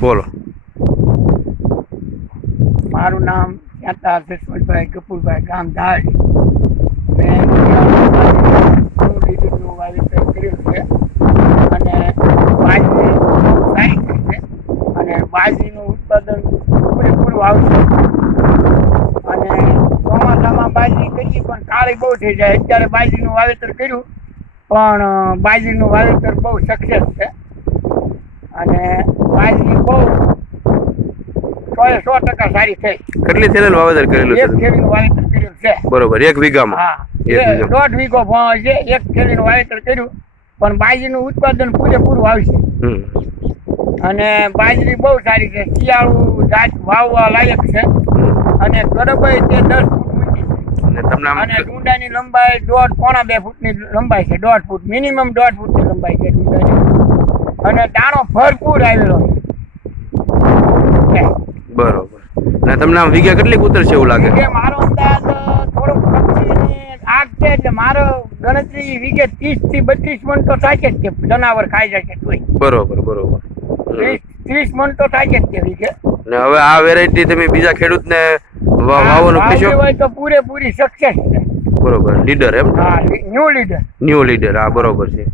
બોલો મારું નામ યાતા જસવંતભાઈ કપૂરભાઈ ગામ મેં લીધું વાવેતર કર્યું છે અને બાજરી સારી છે અને બાજરીનું ઉત્પાદન પૂરેપૂરું આવશે અને ચોમાસામાં બાજરી કરીએ પણ કાળી બહુ થઈ જાય અત્યારે બાજરીનું વાવેતર કર્યું પણ બાજરીનું વાવેતર બહુ સક્સેસ છે અને બાજરી બહુ સો એ સો ટકા સારી થઈ. કેટલી થેલેનું વાવેતર કરેલું એક છે થેલીનું વાવેતર કર્યું છે. બરોબર એક વીઘામાં? હા. દોઢ વીઘો ભણ છે એક થેલીનું વાવેતર કર્યું પણ બાજરીનું ઉત્પાદન પૂરેપૂરું આવશે. અને બાજરી બહુ સારી છે શિયાળુ જાત વાવવા લાયક છે. અને કડબાઈ તે દસ તમને અને ડુંડાની લંબાઈ દોઢ પોણા બે ફૂટની લંબાઈ છે દોઢ ફૂટ મિનિમમ દોઢ ફૂટની લંબાઈ છે ડુંડાની. અને દાણો ભરપૂર આવેલો. બરોબર. અને તમને આમ વીઘા કેટલી ઉતરશે એવું લાગે? કે મારો અંદાજ થોડોક પક્ષીને આગ છે એટલે મારો ગણતરી વીઘે ત્રીસથી બત્રીસ મણ તો થાય છે કે જનાવર ખાઈ જાય છે બરોબર બરોબર. ત્રીસ મણ તો થાય જ કે વીઘે. ને હવે આ વેરાયટી તમે બીજા ખેડૂતને વાવવાનું કહેશો? હોય તો પૂરેપૂરી સક્સેસ છે. બરોબર લીડર એમ? હા ન્યૂ લીડર ન્યૂ લીડર હા બરોબર છે.